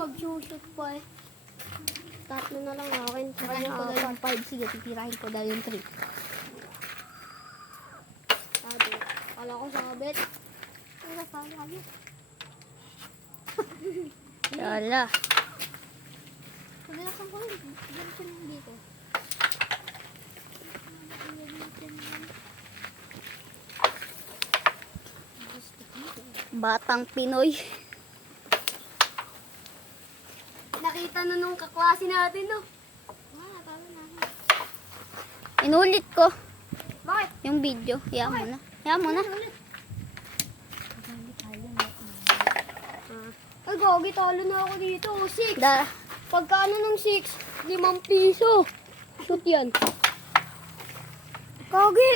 mag-shoot pa eh. Tatlo na lang akin. Tirahin ko dahil yung 5. Sige, titirahin ko dahil yung 3. Sabi, kala ko sa kabit. Wala pa ang kabit. Yala. Paglakan ko yun. Ganito lang dito. Batang Pinoy. Nakita na nung kaklase natin, no? Tama na. Inulit ko Bakit? yung video. Hiya mo na. Hiya mo na. Ay, gogi, talo na ako dito. 6. Da. Pagka ano ng 6, 5 piso. Shoot yan. Gogi!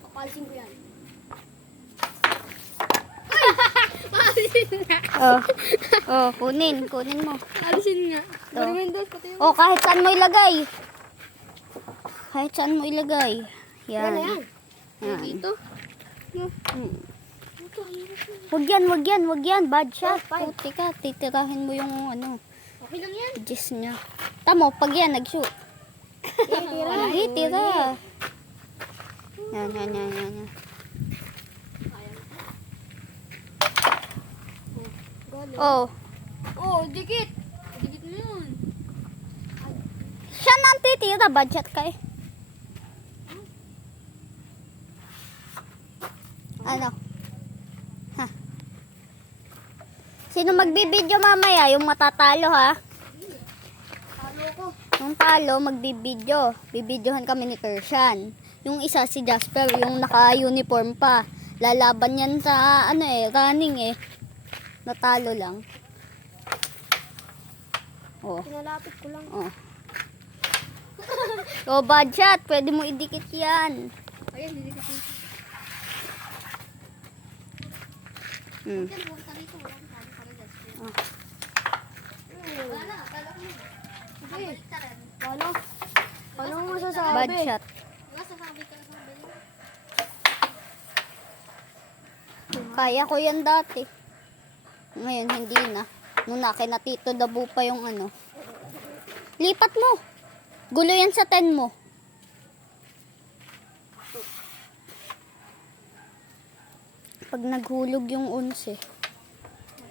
Papalisin ko yan. Oh. Oh, kunin mo. Alisin nga. Ito. Barimendos, pati yung... Oh, kahit saan mo ilagay. Kahit saan mo ilagay. Yan na Yan. yan. Yan. Dito. Hmm. Ito, hirap Wag yun. yan. Bad shot. Oh, Puti ka, titirahin mo yung Okay lang yan. edges niya. Tamo, pag yan, nag-shoot. Tira. Ay, tira. Yan. Oh, Oh, dikit. Dikit mo yun. siya na ang titira. Bad shot ka eh. Ano? Ha? Sino magbibideo mamaya? Yung matatalo ha? Talo ko. Yung talo, magbibideo. Bibidyohan kami ni Kershan. Yung isa si Jasper, yung naka-uniform pa. Lalaban yan sa, running eh. Natalo lang. Oh. Pinalapit ko lang. Oh. Oh, bad shot. Pwede mo idikit yan. Ayan, didikit mo. Hmm. Yan, huwag ka rito. Wala kang sabi para dyan. Oh. Wala na, talo ko na. Sige. Paano? Paano mo masasabi? Bad shot. Wala, sasabi ka sa bali. Kaya ko yan dati. Ngayon, hindi na. Nung na Tito Dabu pa yung Lipat mo. Gulo yan sa 10 mo. Pag naghulog yung 11.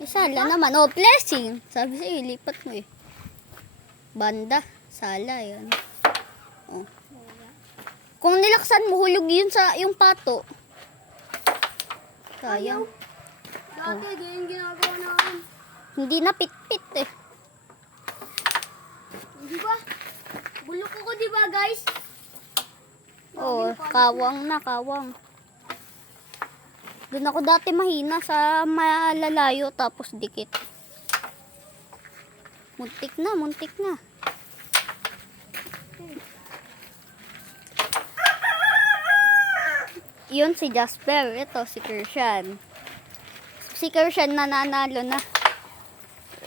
Sala naman. Oh, blessing. Sabi sa'yo, lipat mo eh. Banda. Sala yan. Oh. Kung nilaksan mo, hulog yun sa yung pato. Sayang. Dati, ganyan ginagawa namin. Hindi na pit-pit eh. Di ba? Bulok ako, di ba, guys? Oh, kawang na, kawang. Doon ako dati mahina sa malalayo tapos dikit. Muntik na. Yun si Jasper, ito si Kershan. Si Kershan nananalo na.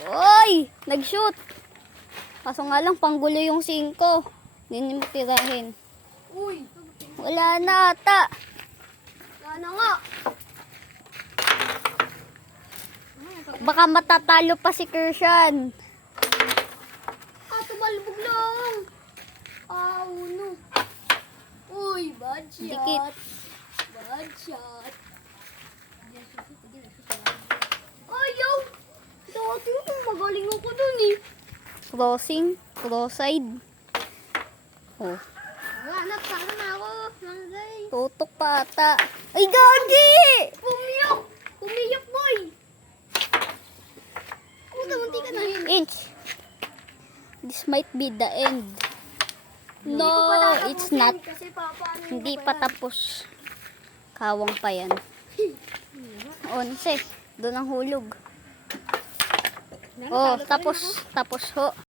Oy! Nag-shoot! Kaso nga lang, panggulo yung 5. Hindi mo tirahin. Uy! Wala na ata. Sana nga! Baka matatalo pa si Kershan. Tumalbog lang! No. Uy, bad shot! Dikit. Bad shot! Ayaw! Dati magaling ako dun eh. Cross-side. Oh, Wala, napsaka na ako. Mga guys. tutok pa ata. Ay, gagi! Umiyok, boy! Munti ka na. Inch. This might be the end. No, it's not. Kasi papaano Hindi pa tapos. Kawang pa yan. 11. Doon ang hulog. Oh, tapos ho.